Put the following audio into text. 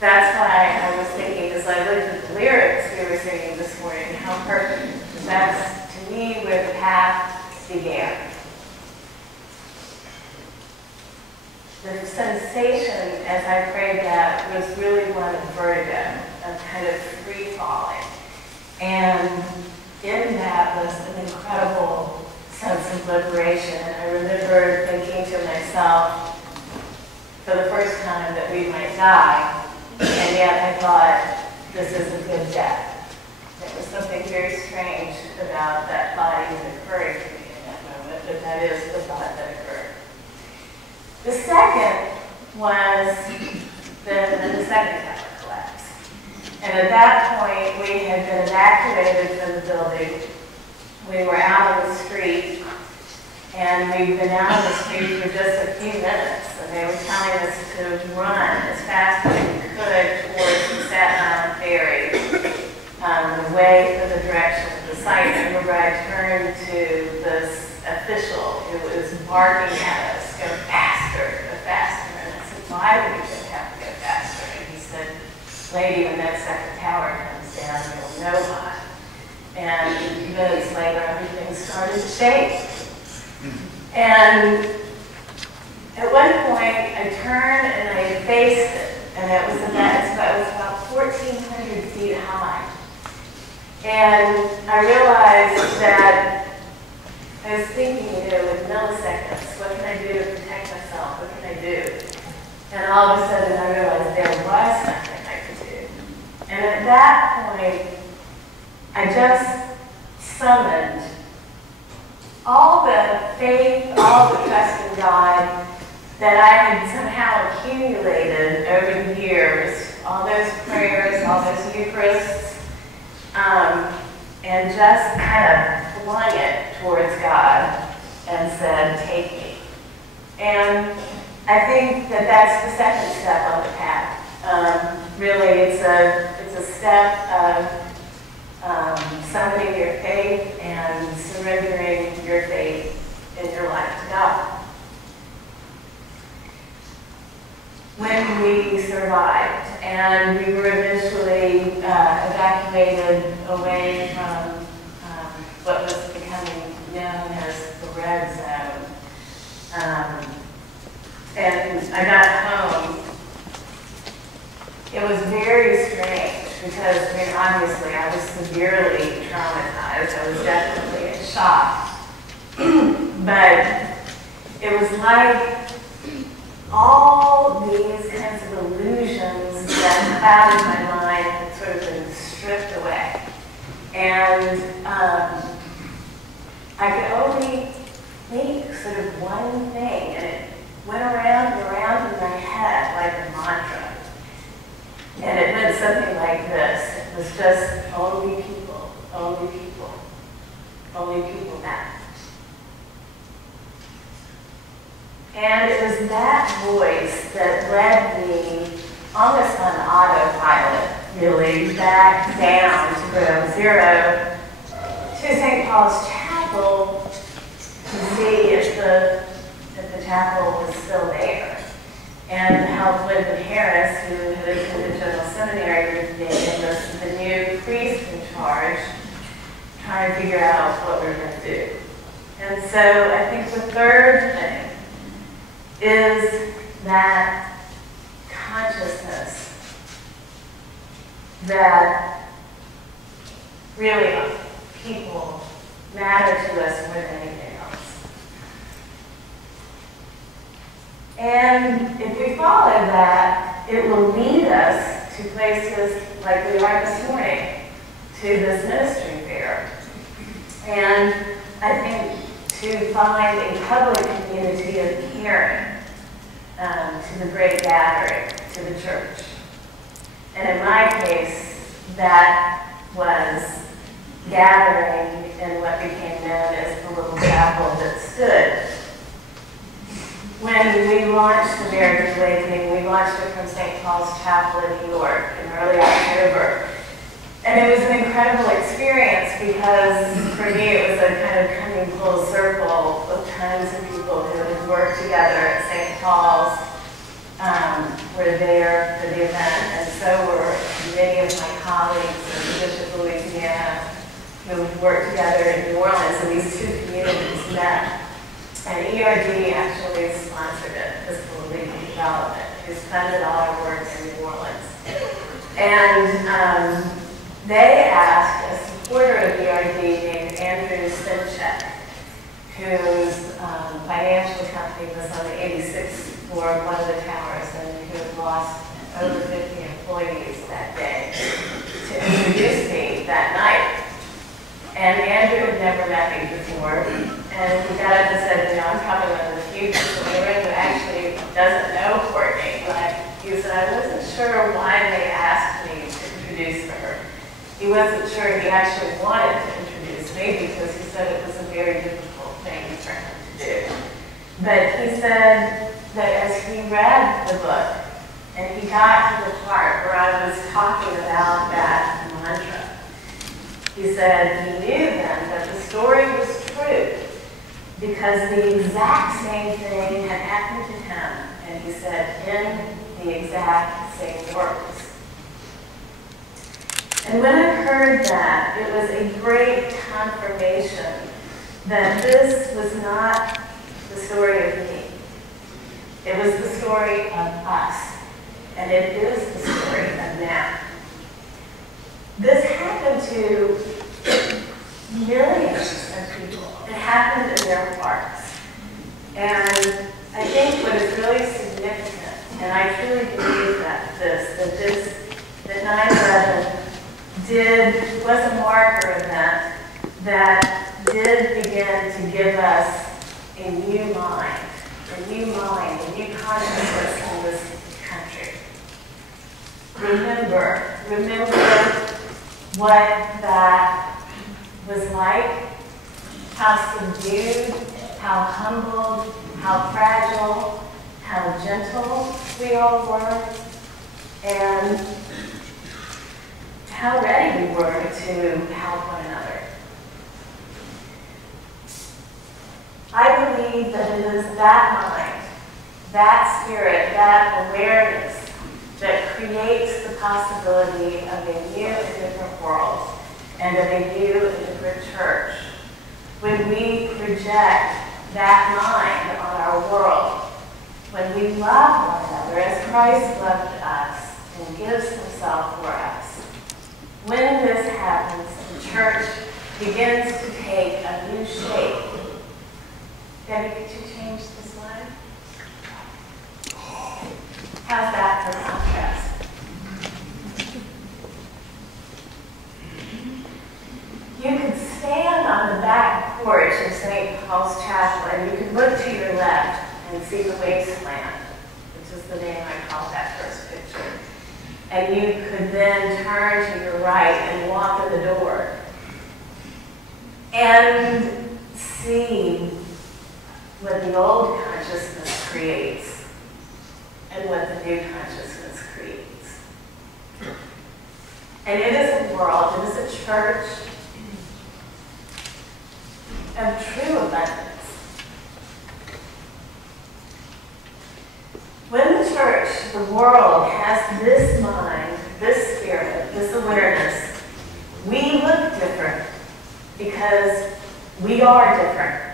that's why I was thinking, as I looked at the lyrics we were singing this morning, how perfect. That's, to me, where the path began. The sensation, as I prayed that, was really one of vertigo, of kind of free falling. And in that was an incredible sense of liberation. And I remember thinking to myself, for the first time, that we might die, and yet I thought, this is a good death. There was something very strange about that body that occurred to me in that moment, but that is the thought that occurred. The second was the second tower collapse. And at that point, we had been evacuated from the building. We were out on the street, and we'd been out on the street for just a few minutes, and they were telling us to run as fast as we could towards the Staten Island ferry, away from the direction of the site. I remember I turned to this official who was barking at us, go faster, go faster. And I said, why do we have to go faster? And he said, lady, when that second tower comes down, you'll know why. And minutes later, everything started to shake. And at one point, I turned and I faced it, and it was about 1,400 feet high. And I realized that I was thinking, with milliseconds, what can I do to protect myself? What can I do? And all of a sudden, I realized there was nothing I could do. And at that point, I just summoned all the faith, all the trust in God that I had somehow accumulated over the years, all those prayers, all those Eucharists, and just kind of flung it towards God and said, take me. And I think that that's the second step on the path. Really, it's a step of summoning your faith and surrendering your faith in your life to God. When we survived and we were eventually evacuated away from what was becoming known as the red zone, and I got home, it was very strange because, obviously I was severely traumatized. I was definitely in shock. But it was like all these kinds of illusions that clouded my mind had sort of been stripped away. And I could only think sort of one thing, and it went around and around in my head like a mantra. And it meant something like this. It was just only people, only people, only people matter. And it was that voice that led me almost on autopilot, really, back down to ground zero to St. Paul's Chapel to see if the chapel was still there. And to help Lyndon Harris, who had attended General Seminary with me, and was the new priest in charge, trying to figure out what we were going to do. And so I think the third thing is that consciousness that really people matter to us more than anything else. And if we follow that, it will lead us to places like we are this morning, to this ministry fair. And I think to find a public community of caring, to the great gathering, to the church. And in my case, that was gathering in what became known as the little chapel that stood. When we launched American Awakening, we launched it from St. Paul's Chapel in New York in early October. And it was an incredible experience because for me it was a kind of coming full circle of tons of people who had worked together at St. Paul's, were there for the event, and ERD actually sponsored it, Physical Legal Development, who's funded all our work in New Orleans. And they asked a supporter of ERD named Andrew Simchek, whose financial company was on the 86th floor of one of the towers and who had lost over 50 employees that day, to introduce me that night. And Andrew had never met me before, and he got up and said, you know, I'm probably one of the few people here who actually doesn't know Courtney. But he said, I wasn't sure why they asked me to introduce her. He wasn't sure he actually wanted to introduce me because he said it was a very difficult thing for him to do. But he said that as he read the book, and he got to the part where I was talking about that mantra, he said he knew then that the story was true because the exact same thing had happened to him, and he said in the exact same words. And when I heard that, it was a great confirmation that this was not the story of me. It was the story of us, and it is the story of now. This happened to millions of people. It happened in their hearts. And I think what is really significant, and I truly believe that 9/11 was a marker event that did begin to give us a new mind, a new consciousness in this country. Remember what that was like, how subdued, how humbled, how fragile, how gentle we all were, and how ready we were to help one another. I believe that it is that mind, that spirit, that awareness that creates the possibility of a new and different world and of a new and different church. When we project that mind on our world, when we love one another as Christ loved us and gives himself for us, when this happens, the church begins to take a new shape. Debbie, could you change the slide? How's that for contrast? You could stand on the back porch of St. Paul's Chapel and you could look to your left and see the wasteland, which is the name I called that first picture. And you could then turn to your right and walk in the door and see what the old consciousness creates and what the new consciousness creates. And it is a world, it is a church of true abundance. When the church, the world, has this mind, this spirit, this awareness, we look different because we are different.